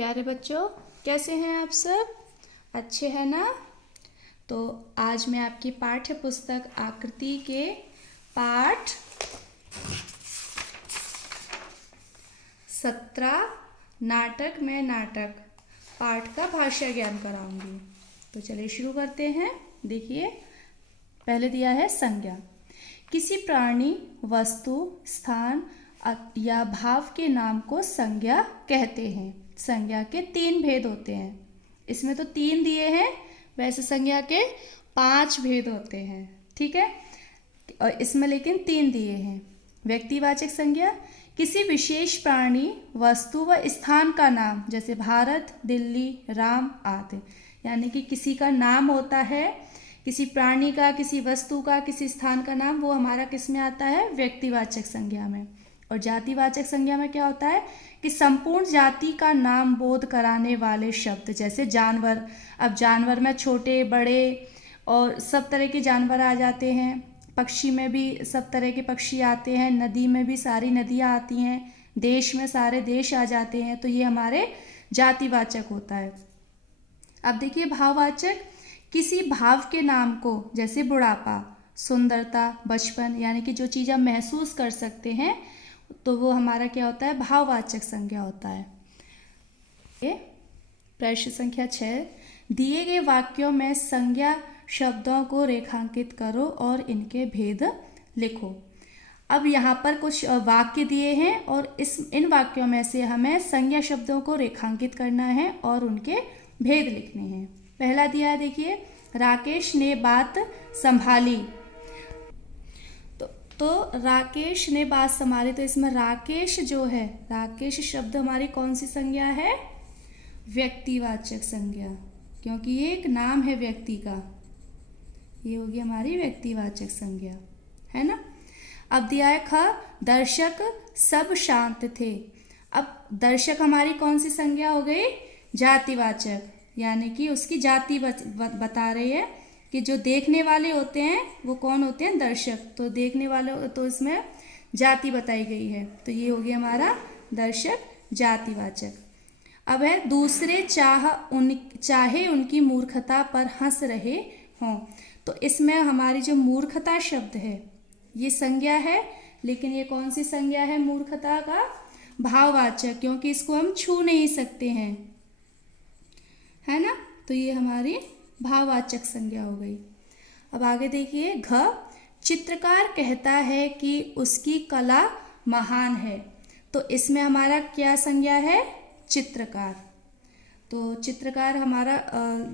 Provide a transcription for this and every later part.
प्यारे बच्चों, कैसे हैं आप सब? अच्छे हैं ना? तो आज मैं आपकी पाठ्य पुस्तक आकृति के पाठ 17 नाटक में नाटक पाठ का भाषा ज्ञान कराऊंगी। तो चलिए शुरू करते हैं। देखिए, पहले दिया है संज्ञा। किसी प्राणी, वस्तु, स्थान या भाव के नाम को संज्ञा कहते हैं। संज्ञा के 3 भेद होते हैं। इसमें तो 3 दिए हैं, वैसे संज्ञा के 5 भेद होते हैं। ठीक है, और इसमें लेकिन 3 दिए हैं। व्यक्तिवाचक संज्ञा किसी विशेष प्राणी, वस्तु व स्थान का नाम, जैसे भारत, दिल्ली, राम आदि। यानी कि किसी का नाम होता है, किसी प्राणी का, किसी वस्तु का, किसी स्थान का नाम, वो हमारा किस में आता है? व्यक्तिवाचक संज्ञा में। और जातिवाचक संज्ञा में क्या होता है कि संपूर्ण जाति का नाम बोध कराने वाले शब्द, जैसे जानवर। अब जानवर में छोटे बड़े और सब तरह के जानवर आ जाते हैं। पक्षी में भी सब तरह के पक्षी आते हैं। नदी में भी सारी नदियाँ आती हैं। देश में सारे देश आ जाते हैं। तो ये हमारे जातिवाचक होता है। अब देखिए भाववाचक, किसी भाव के नाम को, जैसे बुढ़ापा, सुंदरता, बचपन, यानी कि जो चीज़ हम महसूस कर सकते हैं, तो वो हमारा क्या होता है? भाववाचक संज्ञा होता है। प्रश्न संख्या 6, दिए गए वाक्यों में संज्ञा शब्दों को रेखांकित करो और इनके भेद लिखो। अब यहाँ पर कुछ वाक्य दिए हैं और इन वाक्यों में से हमें संज्ञा शब्दों को रेखांकित करना है और उनके भेद लिखने हैं। पहला दिया है, देखिए, राकेश ने बात संभाली। तो राकेश ने बात संभाली, तो इसमें राकेश जो है, राकेश शब्द हमारी कौन सी संज्ञा है? व्यक्तिवाचक संज्ञा, क्योंकि ये एक नाम है व्यक्ति का। ये होगी हमारी व्यक्तिवाचक संज्ञा, है ना। अब दिया है ख, दर्शक सब शांत थे। अब दर्शक हमारी कौन सी संज्ञा हो गई? जातिवाचक, यानी कि उसकी जाति बता रही है कि जो देखने वाले होते हैं वो कौन होते हैं? दर्शक। तो देखने वाले, तो इसमें जाति बताई गई है। तो ये हो गया हमारा दर्शक जातिवाचक। अब है दूसरे चाहे उनकी मूर्खता पर हंस रहे हों। तो इसमें हमारी जो मूर्खता शब्द है ये संज्ञा है, लेकिन ये कौन सी संज्ञा है? मूर्खता का भाववाचक, क्योंकि इसको हम छू नहीं सकते हैं, है ना। तो ये हमारी भाववाचक संज्ञा हो गई। अब आगे देखिए, घ, चित्रकार कहता है कि उसकी कला महान है। तो इसमें हमारा क्या संज्ञा है? चित्रकार। तो चित्रकार हमारा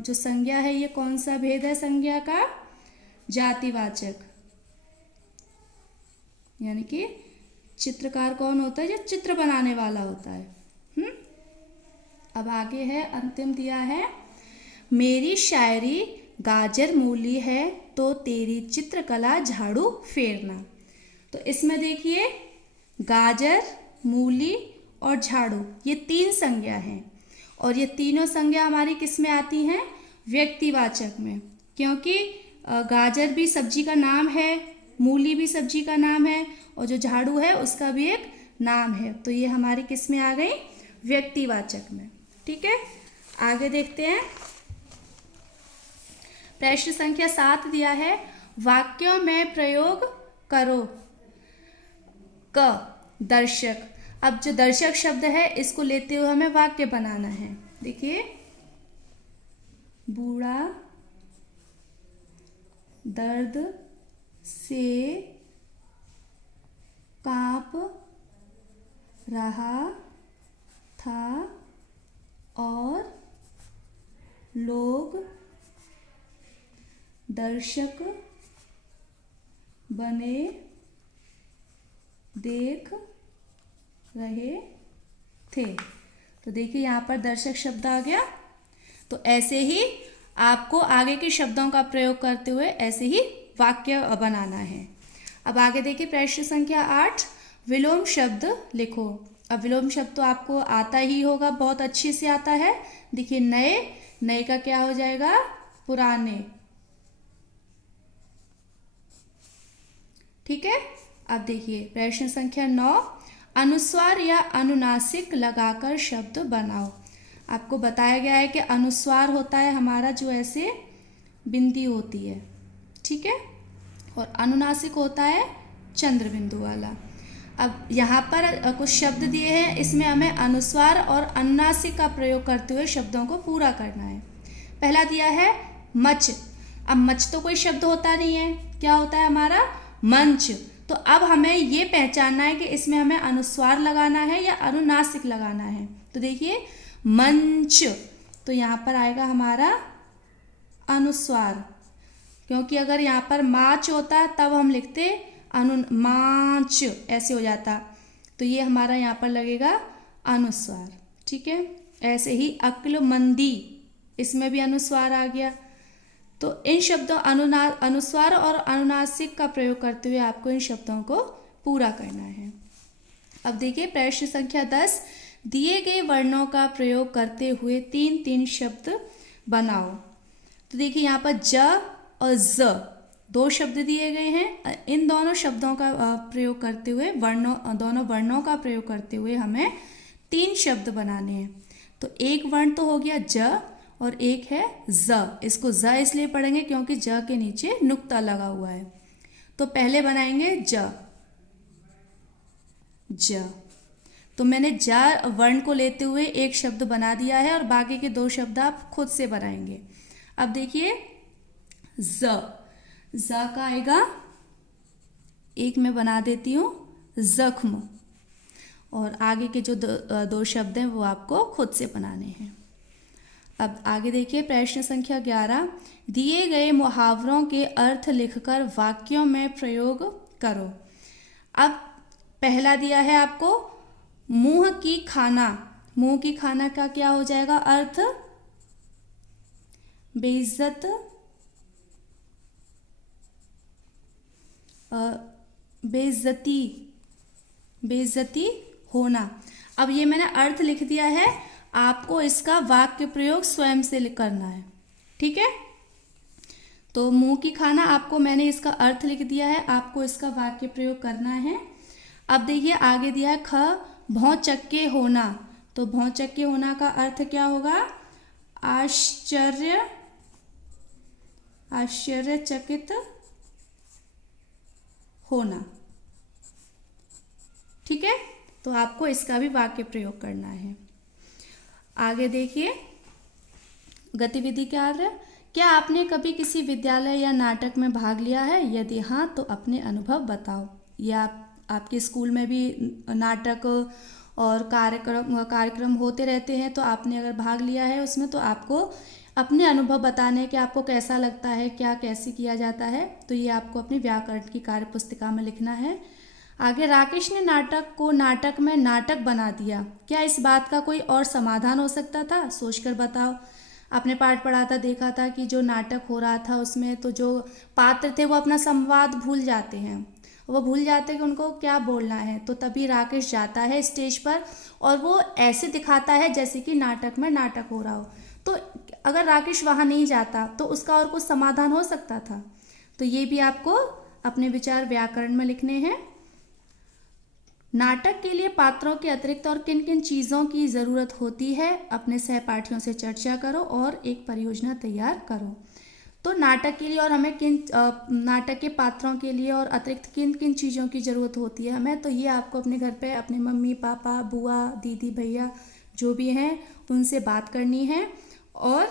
जो संज्ञा है, ये कौन सा भेद है संज्ञा का? जातिवाचक, यानी कि चित्रकार कौन होता है? जो चित्र बनाने वाला होता है। अब आगे है, अंतिम दिया है, मेरी शायरी गाजर मूली है तो तेरी चित्रकला झाड़ू फेरना। तो इसमें देखिए, गाजर, मूली और झाड़ू, ये 3 संज्ञा हैं। और ये तीनों संज्ञा हमारी किस में आती हैं? व्यक्तिवाचक में, क्योंकि गाजर भी सब्जी का नाम है, मूली भी सब्जी का नाम है, और जो झाड़ू है उसका भी एक नाम है। तो ये हमारी किस में आ गई? व्यक्तिवाचक में। ठीक है, आगे देखते हैं। प्रश्न संख्या 7 दिया है, वाक्यों में प्रयोग करो। क, दर्शक। अब जो दर्शक शब्द है इसको लेते हुए हमें वाक्य बनाना है। देखिए, बूढ़ा दर्द से कांप रहा था और लोग दर्शक बने देख रहे थे। तो देखिए, यहाँ पर दर्शक शब्द आ गया। तो ऐसे ही आपको आगे के शब्दों का प्रयोग करते हुए ऐसे ही वाक्य बनाना है। अब आगे देखिए, प्रश्न संख्या 8, विलोम शब्द लिखो। अब विलोम शब्द तो आपको आता ही होगा, बहुत अच्छे से आता है। देखिए, नए, नए का क्या हो जाएगा? पुराने। ठीक है, अब देखिए प्रश्न संख्या 9, अनुस्वार या अनुनासिक लगाकर शब्द बनाओ। आपको बताया गया है कि अनुस्वार होता है हमारा जो ऐसे बिंदी होती है, ठीक है, और अनुनासिक होता है चंद्र बिंदु वाला। अब यहाँ पर कुछ शब्द दिए हैं, इसमें हमें अनुस्वार और अनुनासिक का प्रयोग करते हुए शब्दों को पूरा करना है। पहला दिया है मच। अब मच तो कोई शब्द होता नहीं है, क्या होता है हमारा मंच। तो अब हमें ये पहचानना है कि इसमें हमें अनुस्वार लगाना है या अनुनासिक लगाना है। तो देखिए मंच, तो यहाँ पर आएगा हमारा अनुस्वार, क्योंकि अगर यहाँ पर माच होता तब हम लिखते माच, ऐसे हो जाता। तो ये हमारा यहाँ पर लगेगा अनुस्वार, ठीक है। ऐसे ही अक्लमंदी, इसमें भी अनुस्वार आ गया। तो इन शब्दों अनुस्वार और अनुनासिक का प्रयोग करते हुए आपको इन शब्दों को पूरा करना है। अब देखिए प्रश्न संख्या 10, दिए गए वर्णों का प्रयोग करते हुए 3-3 शब्द बनाओ। तो देखिए यहाँ पर ज और ज 2 शब्द दिए गए हैं। इन दोनों शब्दों का प्रयोग करते हुए दोनों वर्णों का प्रयोग करते हुए हमें 3 शब्द बनाने हैं। तो एक वर्ण तो हो गया ज और एक है ज। इसको ज इसलिए पढ़ेंगे क्योंकि ज के नीचे नुक्ता लगा हुआ है। तो पहले बनाएंगे ज। तो मैंने ज वर्ण को लेते हुए एक शब्द बना दिया है और बाकी के 2 शब्द आप खुद से बनाएंगे। अब देखिए ज का आएगा, एक मैं बना देती हूँ जख्म, और आगे के जो 2 शब्द हैं वो आपको खुद से बनाने हैं। अब आगे देखिए प्रश्न संख्या 11, दिए गए मुहावरों के अर्थ लिखकर वाक्यों में प्रयोग करो। अब पहला दिया है आपको मुंह की खाना। मुंह की खाना का क्या हो जाएगा अर्थ? बेइज्जत, बेइज्जती होना। अब ये मैंने अर्थ लिख दिया है, आपको इसका वाक्य प्रयोग स्वयं से करना है, ठीक है। तो मुंह की खाना आपको मैंने इसका अर्थ लिख दिया है, आपको इसका वाक्य प्रयोग करना है। अब देखिए आगे दिया है ख भौचक्के होना। तो भौचक्के होना का अर्थ क्या होगा? आश्चर्यचकित होना, ठीक है। तो आपको इसका भी वाक्य प्रयोग करना है। आगे देखिए गतिविधि कार्य, क्या आपने कभी किसी विद्यालय या नाटक में भाग लिया है? यदि हाँ तो अपने अनुभव बताओ। या आपके स्कूल में भी नाटक और कार्यक्रम होते रहते हैं, तो आपने अगर भाग लिया है उसमें तो आपको अपने अनुभव बताने कि आपको कैसा लगता है, क्या कैसे किया जाता है। तो ये आपको अपनी व्याकरण की कार्य पुस्तिका में लिखना है। आगे राकेश ने नाटक को नाटक में नाटक बना दिया, क्या इस बात का कोई और समाधान हो सकता था? सोचकर बताओ। आपने पाठ पढ़ा था, देखा था कि जो नाटक हो रहा था उसमें तो जो पात्र थे वो अपना संवाद भूल जाते हैं, वो भूल जाते हैं कि उनको क्या बोलना है। तो तभी राकेश जाता है स्टेज पर और वो ऐसे दिखाता है जैसे कि नाटक में नाटक हो रहा हो। तो अगर राकेश वहाँ नहीं जाता तो उसका और कुछ समाधान हो सकता था। तो ये भी आपको अपने विचार व्याकरण में लिखने हैं। नाटक के लिए पात्रों के अतिरिक्त और किन किन चीज़ों की ज़रूरत होती है, अपने सहपाठियों से चर्चा करो और एक परियोजना तैयार करो। तो नाटक के लिए और हमें नाटक के पात्रों के लिए और अतिरिक्त किन किन चीज़ों की ज़रूरत होती है हमें, तो ये आपको अपने घर पे अपने मम्मी पापा बुआ दीदी भैया जो भी हैं उनसे बात करनी है और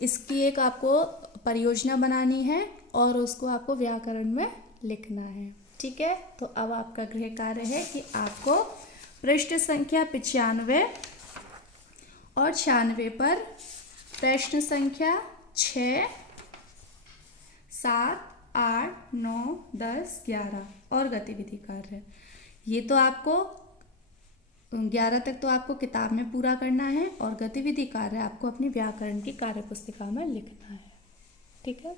इसकी एक आपको परियोजना बनानी है और उसको आपको व्याकरण में लिखना है, ठीक है। तो अब आपका गृह कार्य है कि आपको पृष्ठ संख्या 95 और 96 पर प्रश्न संख्या 6, 7, 8, 9, 10, 11 और गतिविधि कार्य, ये तो आपको 11 तक तो आपको किताब में पूरा करना है और गतिविधि कार्य आपको अपनी व्याकरण की कार्य पुस्तिका में लिखना है, ठीक है।